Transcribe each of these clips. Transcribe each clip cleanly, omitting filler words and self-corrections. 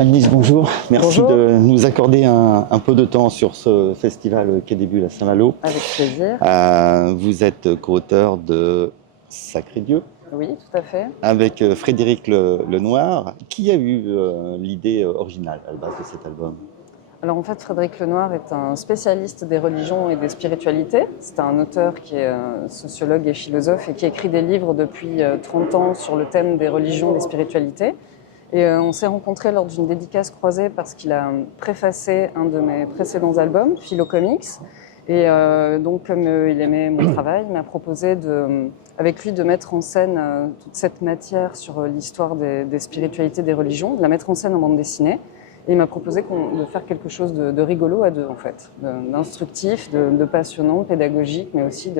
Agnès, bonjour. Merci Bonjour, de nous accorder un peu de temps sur ce festival Quai des Bulles à Saint-Malo. avec plaisir. Vous êtes co-auteur de Sacré Dieu Oui, tout à fait. avec Frédéric Lenoir. Qui a eu l'idée originale à la base de cet album? Alors en fait, Frédéric Lenoir est un spécialiste des religions et des spiritualités. C'est un auteur qui est sociologue et philosophe et qui écrit des livres depuis 30 ans sur le thème des religions et des spiritualités. Et on s'est rencontrés lors d'une dédicace croisée parce qu'il a préfacé un de mes précédents albums, Philo Comics. Et donc, comme il aimait mon travail, il m'a proposé avec lui de mettre en scène toute cette matière sur l'histoire des spiritualités, des religions, de la mettre en scène en bande dessinée. Et il m'a proposé de faire quelque chose de rigolo à deux, en fait, d'instructif, de passionnant, de pédagogique, mais aussi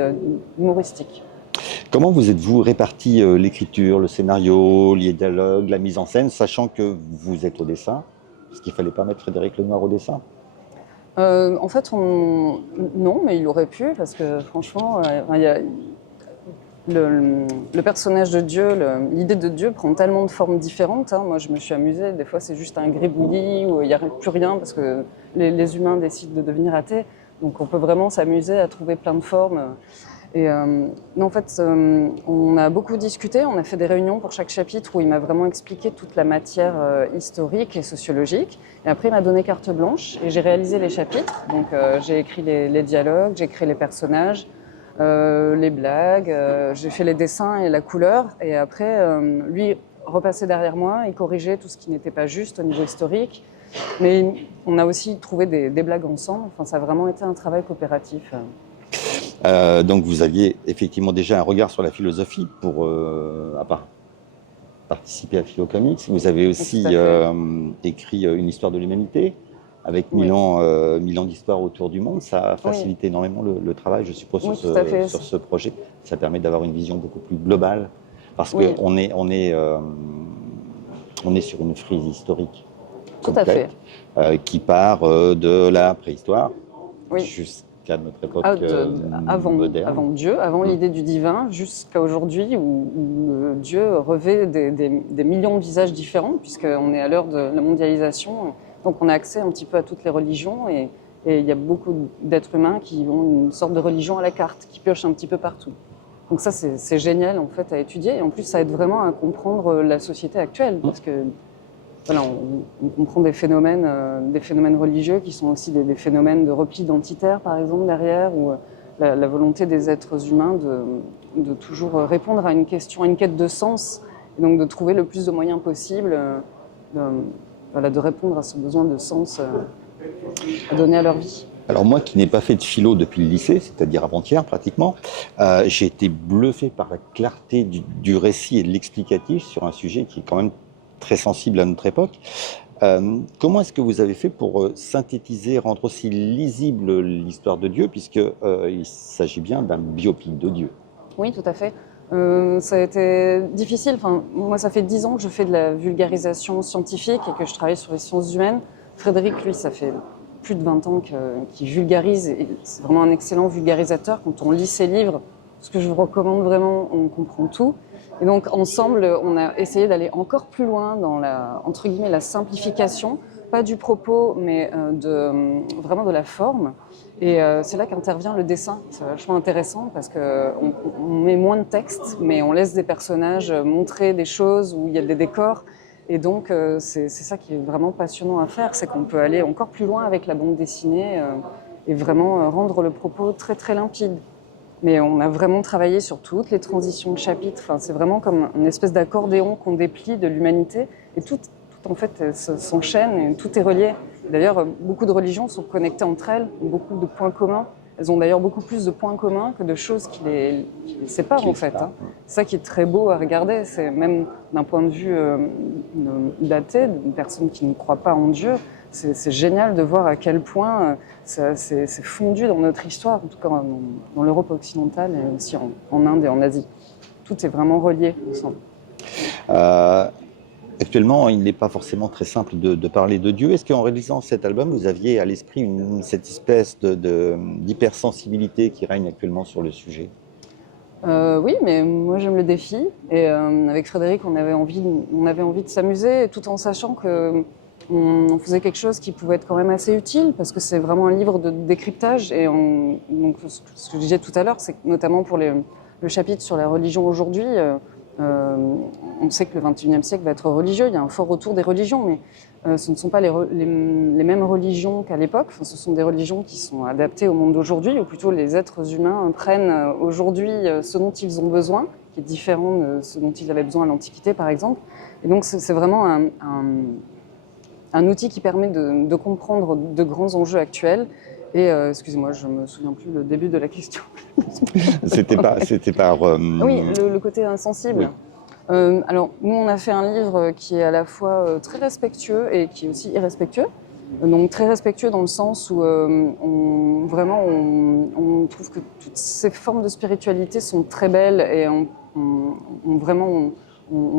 d'humoristique. Comment vous êtes-vous réparti l'écriture, le scénario, les dialogues, la mise en scène, sachant que vous êtes au dessin? Est-ce qu'il ne fallait pas mettre Frédéric Lenoir au dessin? En fait, non, mais il aurait pu, parce que franchement, il y a le personnage de Dieu, l'idée de Dieu prend tellement de formes différentes. Hein. Moi, je me suis amusée. Des fois, c'est juste un gribouillis où il n'y a plus rien parce que les humains décident de devenir athées. Donc, on peut vraiment s'amuser à trouver plein de formes. Et non, en fait, on a beaucoup discuté. On a fait des réunions pour chaque chapitre où il m'a vraiment expliqué toute la matière historique et sociologique. Et après, il m'a donné carte blanche et j'ai réalisé les chapitres. Donc, j'ai écrit les dialogues, j'ai créé les personnages. Les blagues, j'ai fait les dessins et la couleur. Et après, lui repassait derrière moi, il corrigeait tout ce qui n'était pas juste au niveau historique. Mais on a aussi trouvé des blagues ensemble. Enfin, ça a vraiment été un travail coopératif. Donc vous aviez effectivement déjà un regard sur la philosophie pour participer à Philo Comics. Vous avez aussi Tout à fait. écrit une histoire de l'humanité avec Oui, 1000 ans d'histoire autour du monde. Ça a oui, facilité énormément le travail, je suppose, oui, tout à fait. sur ce projet. Ça permet d'avoir une vision beaucoup plus globale parce Oui, on est sur une frise historique tout à fait. complète qui part de la préhistoire Oui. jusqu'à notre époque Avant moderne. Dieu, avant l'idée du divin, jusqu'à aujourd'hui où Dieu revêt des millions de visages différents, puisqu'on est à l'heure de la mondialisation. Donc on a accès un petit peu à toutes les religions et il y a beaucoup d'êtres humains qui ont une sorte de religion à la carte, qui piochent un petit peu partout. Donc ça, c'est génial en fait à étudier. Et en plus, ça aide vraiment à comprendre la société actuelle, parce que voilà, on comprend des phénomènes religieux qui sont aussi des phénomènes de repli identitaire, par exemple, derrière, ou la volonté des êtres humains de toujours répondre à une question, à une quête de sens, et donc de trouver le plus de moyens possibles de, voilà, de répondre à ce besoin de sens à donner à leur vie. Alors moi qui n'ai pas fait de philo depuis le lycée, c'est-à-dire avant-hier pratiquement, j'ai été bluffé par la clarté du récit et de l'explicatif sur un sujet qui est quand même très sensible à notre époque. Comment est-ce que vous avez fait pour synthétiser, rendre aussi lisible l'histoire de Dieu, puisque il s'agit bien d'un biopic de Dieu? Oui, tout à fait. Ça a été difficile. Enfin, moi, ça fait 10 ans que je fais de la vulgarisation scientifique et que je travaille sur les sciences humaines. Frédéric, lui, ça fait plus de 20 ans qu'il vulgarise. Et c'est vraiment un excellent vulgarisateur. Quand on lit ses livres, ce que je vous recommande vraiment, on comprend tout. Et donc, ensemble, on a essayé d'aller encore plus loin dans entre guillemets, la simplification, pas du propos, mais vraiment de la forme. Et c'est là qu'intervient le dessin. C'est vachement intéressant parce qu'on met moins de texte, mais on laisse des personnages montrer des choses où il y a des décors. Et donc, c'est ça qui est vraiment passionnant à faire, c'est qu'on peut aller encore plus loin avec la bande dessinée et vraiment rendre le propos très très limpide. Mais on a vraiment travaillé sur toutes les transitions de chapitres. Enfin, c'est vraiment comme une espèce d'accordéon qu'on déplie de l'humanité. Et tout en fait s'enchaîne et tout est relié. D'ailleurs, beaucoup de religions sont connectées entre elles, ont beaucoup de points communs. Elles ont d'ailleurs beaucoup plus de points communs que de choses qui les séparent en fait. Hein. C'est ça qui est très beau à regarder. C'est même d'un point de vue d'athée, d'une personne qui ne croit pas en Dieu, c'est génial de voir à quel point c'est fondu dans notre histoire, en tout cas dans l'Europe occidentale et aussi en Inde et en Asie. Tout est vraiment relié ensemble. Euh, Actuellement, il n'est pas forcément très simple de parler de Dieu. Est-ce qu'en réalisant cet album, vous aviez à l'esprit cette espèce d'hypersensibilité qui règne actuellement sur le sujet? Oui, mais moi j'aime le défi. Et avec Frédéric, on avait envie de s'amuser, tout en sachant que on faisait quelque chose qui pouvait être quand même assez utile, parce que c'est vraiment un livre de décryptage. Et donc, ce que je disais tout à l'heure, c'est que notamment pour le chapitre sur la religion aujourd'hui, on sait que le XXIe siècle va être religieux, il y a un fort retour des religions, mais ce ne sont pas les mêmes religions qu'à l'époque. Enfin, ce sont des religions qui sont adaptées au monde d'aujourd'hui, ou plutôt les êtres humains prennent aujourd'hui ce dont ils ont besoin, qui est différent de ce dont ils avaient besoin à l'Antiquité, par exemple. Et donc c'est vraiment un outil qui permet de comprendre de grands enjeux actuels. Et excusez-moi, je me souviens plus le début de la question. C'était par. Oui, le côté insensible. Oui. Alors, nous, on a fait un livre qui est à la fois très respectueux et qui est aussi irrespectueux. Donc, très respectueux dans le sens où on trouve que toutes ces formes de spiritualité sont très belles et on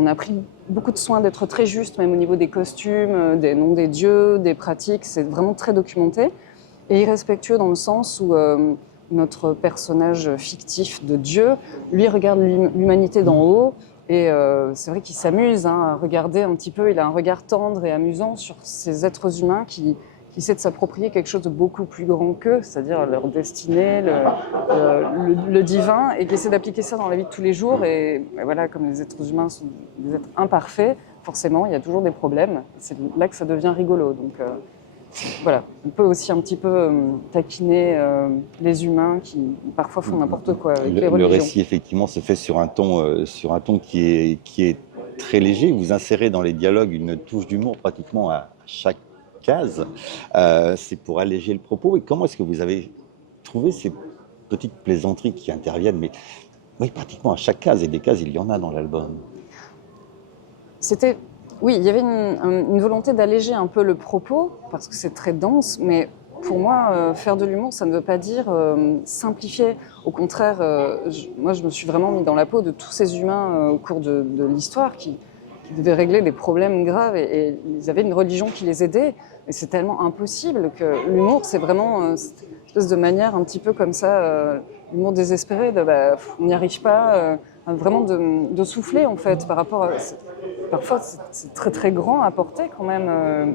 a pris beaucoup de soin d'être très juste, même au niveau des costumes, des noms des dieux, des pratiques. C'est vraiment très documenté. Et irrespectueux dans le sens où notre personnage fictif de Dieu, lui, regarde l'humanité d'en haut. Et c'est vrai qu'il s'amuse à regarder un petit peu, il a un regard tendre et amusant sur ces êtres humains qui essaient de s'approprier quelque chose de beaucoup plus grand qu'eux, c'est-à-dire leur destinée, le divin, et qui essaient d'appliquer ça dans la vie de tous les jours. Et voilà, comme les êtres humains sont des êtres imparfaits, forcément, il y a toujours des problèmes. C'est là que ça devient rigolo. Donc voilà, on peut aussi un petit peu taquiner les humains qui parfois font n'importe quoi avec les religions. Le récit, effectivement, se fait sur un ton qui est très léger. Vous insérez dans les dialogues une touche d'humour pratiquement à chaque case. C'est pour alléger le propos. Et comment est-ce que vous avez trouvé ces petites plaisanteries qui interviennent, mais oui, pratiquement à chaque case, et des cases, il y en a dans l'album. Oui, il y avait une volonté d'alléger un peu le propos, parce que c'est très dense, mais pour moi, faire de l'humour, ça ne veut pas dire simplifier. Au contraire, moi, je me suis vraiment mis dans la peau de tous ces humains au cours de l'histoire qui devaient régler des problèmes graves, et ils avaient une religion qui les aidait, et c'est tellement impossible que l'humour, c'est vraiment cette espèce de manière un petit peu comme ça, l'humour désespéré, on n'y arrive pas, vraiment de souffler, en fait, par rapport à... Parfois, c'est très très grand à porter quand même,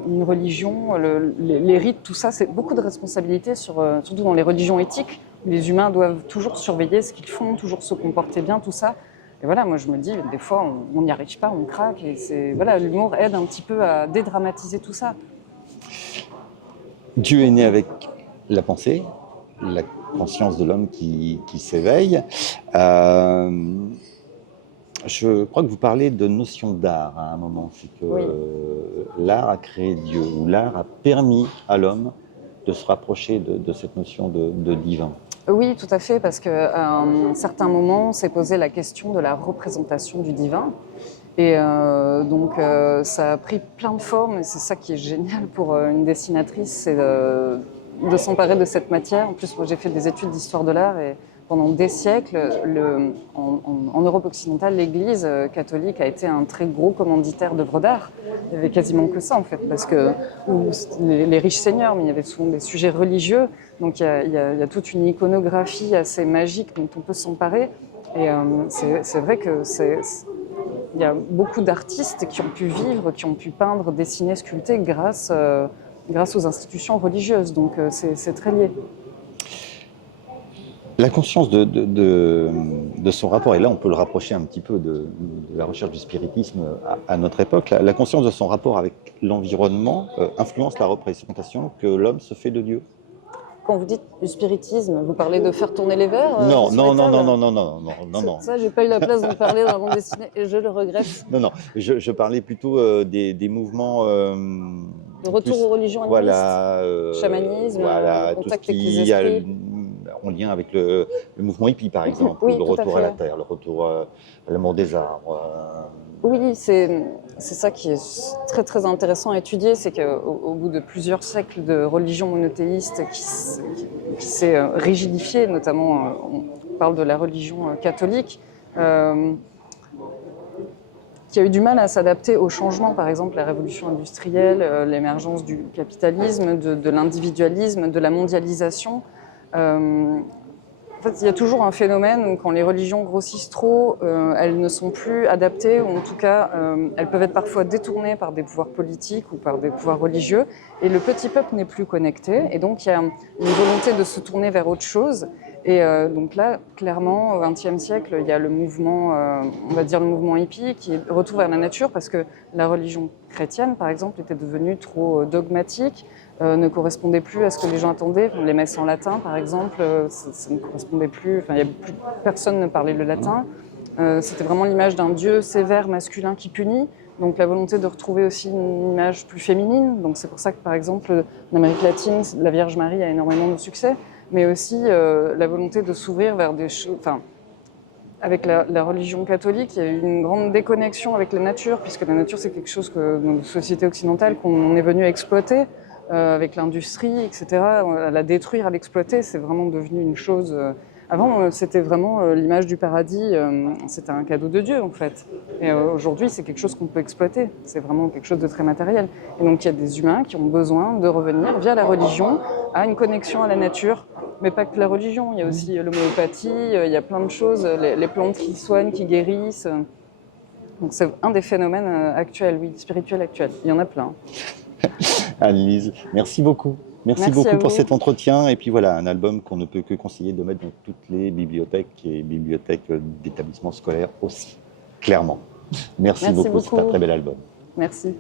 une religion, les rites, tout ça, c'est beaucoup de responsabilités, surtout dans les religions éthiques, où les humains doivent toujours surveiller ce qu'ils font, toujours se comporter bien, tout ça. Et voilà, moi je me dis, des fois, on n'y arrive pas, on craque, et voilà, l'humour aide un petit peu à dédramatiser tout ça. Dieu est né avec la pensée, la conscience de l'homme qui s'éveille. Je crois que vous parlez de notion d'art à un moment. C'est que oui. L'art a créé Dieu, ou l'art a permis à l'homme de se rapprocher de cette notion de divin. Oui, tout à fait, parce qu'à un certain moment, on s'est posé la question de la représentation du divin. Et donc, ça a pris plein de formes, et c'est ça qui est génial pour une dessinatrice, c'est de s'emparer de cette matière. En plus, moi, j'ai fait des études d'histoire de l'art, et pendant des siècles, en Europe occidentale, l'Église catholique a été un très gros commanditaire d'œuvres d'art. Il n'y avait quasiment que ça, en fait, parce que les riches seigneurs, mais il y avait souvent des sujets religieux. Donc, il y a toute une iconographie assez magique dont on peut s'emparer. Et c'est vrai que il y a beaucoup d'artistes qui ont pu vivre, qui ont pu peindre, dessiner, sculpter grâce aux institutions religieuses. Donc, c'est très lié. La conscience de son rapport, et là on peut le rapprocher un petit peu de la recherche du spiritisme à notre époque, la conscience de son rapport avec l'environnement influence la représentation que l'homme se fait de Dieu. Quand vous dites du spiritisme, vous parlez de faire tourner les verres Non. Ça, j'ai pas eu la place d'en parler dans la bande dessinée, et je le regrette. Non, je parlais plutôt des mouvements... le retour aux religions animistes, voilà, chamanisme, voilà, contact tout ce avec qui les esprits. en lien avec le mouvement hippie, par exemple, Oui, le tout à retour à fait. la terre, le retour à l'amour des arbres. Oui, c'est ça qui est très très intéressant à étudier, c'est qu'au bout de plusieurs siècles de religion monothéiste qui s'est rigidifiée, notamment on parle de la religion catholique, qui a eu du mal à s'adapter au changement, par exemple la révolution industrielle, l'émergence du capitalisme, de l'individualisme, de la mondialisation, fait, il y a toujours un phénomène où quand les religions grossissent trop, elles ne sont plus adaptées, ou en tout cas, elles peuvent être parfois détournées par des pouvoirs politiques ou par des pouvoirs religieux, et le petit peuple n'est plus connecté, et donc il y a une volonté de se tourner vers autre chose. Et donc là, clairement, au XXe siècle, il y a le mouvement, on va dire le mouvement hippie, qui est retour vers la nature, parce que la religion chrétienne, par exemple, était devenue trop dogmatique, ne correspondait plus à ce que les gens attendaient. Les messes en latin, par exemple, ça ne correspondait plus. Enfin, personne ne parlait le latin. C'était vraiment l'image d'un dieu sévère, masculin, qui punit. Donc la volonté de retrouver aussi une image plus féminine. Donc c'est pour ça que, par exemple, en Amérique latine, la Vierge Marie a énormément de succès. Mais aussi la volonté de s'ouvrir vers des choses... Enfin, avec la religion catholique, il y a eu une grande déconnexion avec la nature, puisque la nature, c'est quelque chose que dans nos sociétés occidentales qu'on est venu exploiter. Avec l'industrie, etc., à la détruire, à l'exploiter, c'est vraiment devenu une chose... Avant, c'était vraiment l'image du paradis, c'était un cadeau de Dieu, en fait. Et aujourd'hui, c'est quelque chose qu'on peut exploiter. C'est vraiment quelque chose de très matériel. Et donc, il y a des humains qui ont besoin de revenir, via la religion, à une connexion à la nature. Mais pas que la religion, il y a aussi l'homéopathie, il y a plein de choses, les plantes qui soignent, qui guérissent. Donc, c'est un des phénomènes actuels, oui, spirituels actuels. Il y en a plein. Anne-Lise, merci beaucoup. Merci Merci beaucoup à pour vous. cet entretien. Et puis voilà, un album qu'on ne peut que conseiller de mettre dans toutes les bibliothèques et bibliothèques d'établissements scolaires aussi, clairement. Merci Merci beaucoup, c'est un beaucoup. très bel album. Merci.